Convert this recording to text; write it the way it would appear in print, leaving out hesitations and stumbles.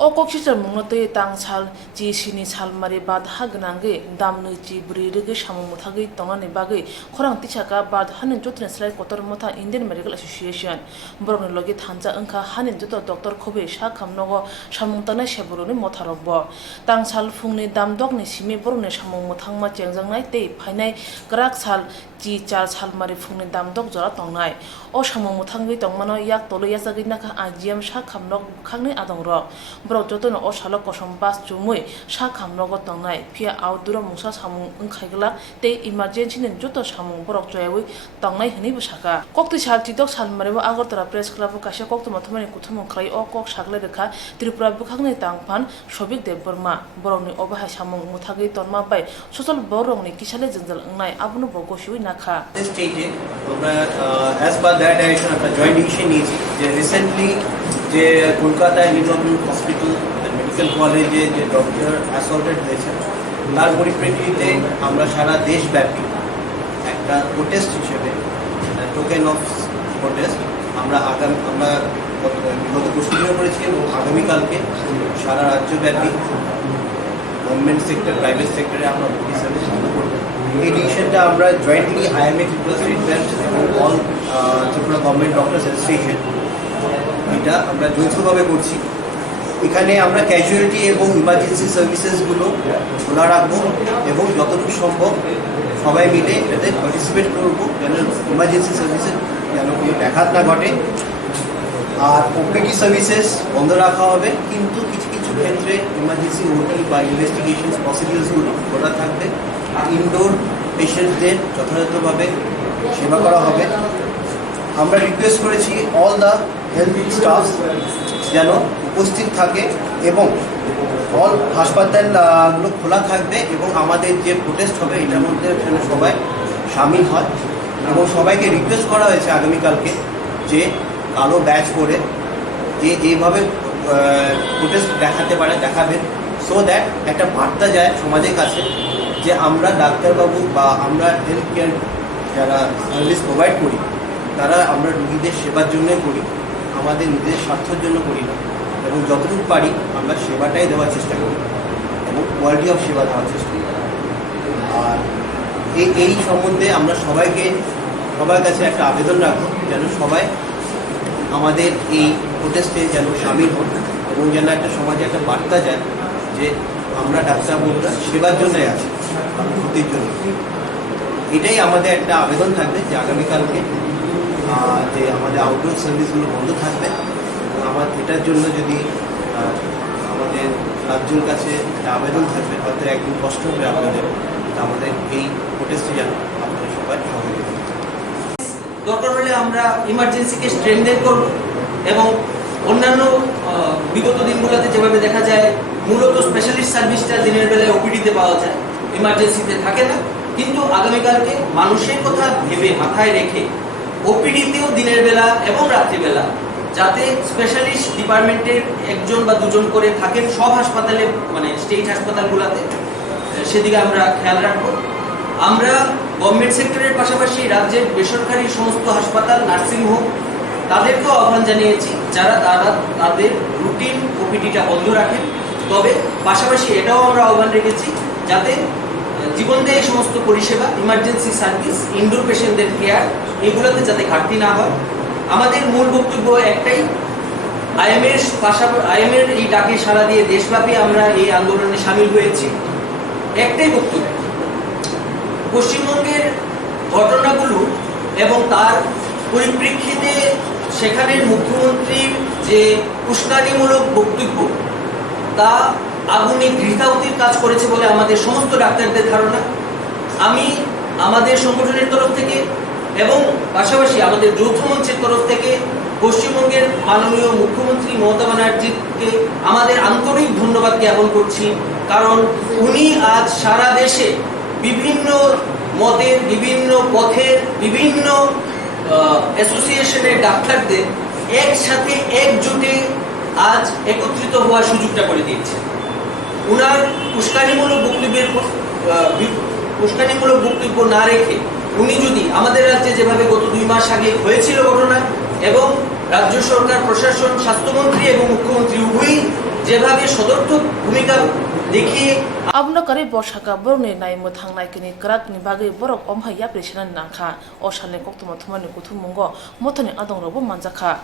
O kokshita mungnote tang chal ji sini chalmari badha gnange damnu ji bririge samumuthagi tongani bagi khorang tichaka bad hanin jotne slai kotor motha Indian Medical Association boroni logi thanja angkha hanin joto doctor khobe sha khamnogo samungtana seboroni motharokbo tang chal phungni damdokni simi boroni samumuthangma chengjangnaই tei phainai grak chal ji char chalmari phungni damdok jora tongnai o samumuthangwi tongmano yak tolo yasagi nakha ajiam sha khamnog khangni adongrok borok jotono o salo kosom bas chumui sha khamnogo tongnai phia outdoor mungsa samung ongkhaigla tei emergency nin joto samung borok joyawi tongnai hini busaka kokti sal tidok salmaribo Agartala press club kaise kokto mathmani kuthumung khlai o kok sagle rekha Tripura bukhangni tangphan Sobik Deborma borokni obahai samung muthagi tonma bai social borokni kisale janjal ongnai abunu bogoshui nakha stated as per that direction of the joint decision is recently যে Kolkata neurology hospital medical কলেজে যে doctor assaulted হয়েছে তার পরিপ্রেক্ষিতে আমরা সারা দেশব্যাপী একটা protest হিসেবে টোকেন অফ প্রোটেস্ট আমরা বিগত প্রস্তুতিও করেছি এবং আগামীকালকে সারা রাজ্যব্যাপী গভর্নমেন্ট সেক্টর প্রাইভেট সেক্টরে আমরা ভর্তি সার্ভিস চালু করব। এই ডিসিশনটা আমরা jointly IMA Tripura state bank এবং all Tripura government doctors association এটা আমরা যৌথভাবে করছি। এখানে আমরা ক্যাজুয়ালিটি এবং ইমার্জেন্সি সার্ভিসেসগুলো খোলা রাখবো এবং যতটুকু সম্ভব সবাই মিলে এটাতে পার্টিসিপেট করবো যেন ইমার্জেন্সি সার্ভিসেস যেন কোনো ব্যাঘাত না ঘটে। আর ওপিডি সার্ভিসেস বন্ধ রাখা হবে, কিন্তু কিছু কিছু ক্ষেত্রে ইমার্জেন্সি ওটি বা ইনভেস্টিগেশন প্রসিডিউরসগুলো খোলা থাকবে। ইনডোর পেশেন্টদের যথাযথভাবে সেবা করা হবে। আমরা রিকোয়েস্ট করেছি অল দ্য হেলথ স্টাফ যেন উপস্থিত থাকে এবং অল হাসপাতালগুলো খোলা থাকবে এবং আমাদের যে প্রোটেস্ট হবে এটার মধ্যে যেন সবাই সামিল হয়। এবং সবাইকে রিকোয়েস্ট করা হয়েছে আগামীকালকে যে কালো ব্যাচ পরে যে যেভাবে প্রোটেস্ট দেখাতে পারে দেখাবেন, সো দ্যাট একটা বার্তা যায় সমাজের কাছে যে আমরা ডাক্তারবাবু বা আমরা হেলথ কেয়ার যারা সার্ভিস প্রোভাইড করি তারা আমরা রোগীদের সেবার জন্যই করি, আমাদের নিজেদের স্বার্থের জন্য করি না। এবং যতটুকু পারি আমরা সেবাটাই দেওয়ার চেষ্টা করি এবং কোয়ালিটি অফ সেবা দেওয়ার চেষ্টা করি। আর এই সম্বন্ধে আমরা সবার কাছে একটা আবেদন রাখবো যেন সবাই আমাদের এই প্রোটেস্টে যেন সামিল হন এবং যেন একটা সমাজে একটা বার্তা যায় যে আমরা ডাক্তারবাবুরা সেবার জন্যই আছি, ক্ষতির জন্য। এটাই আমাদের একটা আবেদন থাকবে যে আগামীকালকে যে আমাদের আউটডোর সার্ভিসগুলো বন্ধ থাকবে এবং এটার জন্য যদি আমাদের রাজ্যের কাছে একটা আবেদন থাকবে, হয়তো একদিন কষ্ট হবে আপনাদের, আমাদের এই প্রোটেস্টে যেন আপনারা সবাই সহযোগিতা দরকার হলে আমরা ইমার্জেন্সিকে স্ট্রেনথেন করব এবং অন্যান্য বিগত দিনগুলোতে যেভাবে দেখা যায় মূলত স্পেশালিস্ট সার্ভিসটা দিনের বেলায় ওপিডিতে পাওয়া যায়, ইমার্জেন্সিতে থাকে না। কিন্তু আগামীকালকে মানুষের কথা ভেবে মাথায় রেখে ওপিডিতেও দিনের বেলা এবং রাত্রিবেলা যাতে স্পেশালিস্ট ডিপার্টমেন্টের একজন বা দুজন করে থাকেন সব হাসপাতালে, মানে স্টেট হাসপাতালগুলোতে, সেদিকে আমরা খেয়াল রাখবো। আমরা গভর্নমেন্ট সেক্টরের পাশাপাশি রাজ্যের বেসরকারি সমস্ত হাসপাতাল, নার্সিংহোম তাদেরকেও আহ্বান জানিয়েছি যারা তাদের রুটিন ওপিডিটা বন্ধ রাখেন। তবে পাশাপাশি এটাও আমরা আহ্বান রেখেছি যাতে জীবনদায়ী সমস্ত পরিষেবা, ইমার্জেন্সি সার্ভিস, ইনডোর পেশেন্টদের কেয়ার এগুলোতে যাতে ঘাটতি না হয়। আমাদের মূল বক্তব্য একটাই, আইএমএর এই ডাকে সাড়া দিয়ে দেশব্যাপী আমরা এই আন্দোলনে সামিল হয়েছি। একটাই বক্তব্য, পশ্চিমবঙ্গের ঘটনাগুলো এবং তার পরিপ্রেক্ষিতে সেখানের মুখ্যমন্ত্রীর যে উস্কানিমূলক বক্তব্য তা আগুনে ঘৃতাহুতির কাজ করেছে বলে আমাদের সমস্ত ডাক্তারদের ধারণা। আমি আমাদের সংগঠনের তরফ থেকে এবং পাশাপাশি আমাদের যৌথ মঞ্চের তরফ থেকে পশ্চিমবঙ্গের মাননীয় মুখ্যমন্ত্রী মমতা ব্যানার্জিকে আমাদের আন্তরিক ধন্যবাদ জ্ঞাপন করছি, কারণ উনি আজ সারা দেশে বিভিন্ন মতের, বিভিন্ন পথের, বিভিন্ন অ্যাসোসিয়েশনের ডাক্তারদের একসাথে একজোটে আজ একত্রিত হওয়ার সুযোগটা করে দিয়েছে। উনার উস্কানিমূলক বক্তব্য না রেখে উনি যদি আমাদের রাজ্যে যেভাবে গত 2 মাস আগে হয়েছিল ঘটনা এবং রাজ্য সরকার, প্রশাসন, স্বাস্থ্যমন্ত্রী এবং মুখ্যমন্ত্রী উভয়ই যেভাবে সদর্থক ভূমিকা দেখিয়ে Abuna kari boshaka borne nai muthang nai kini krak ni bagai borok omha ya presina nangkha o shalne kokto mathuma ni kuthum mungo mothoni adong robo manjaka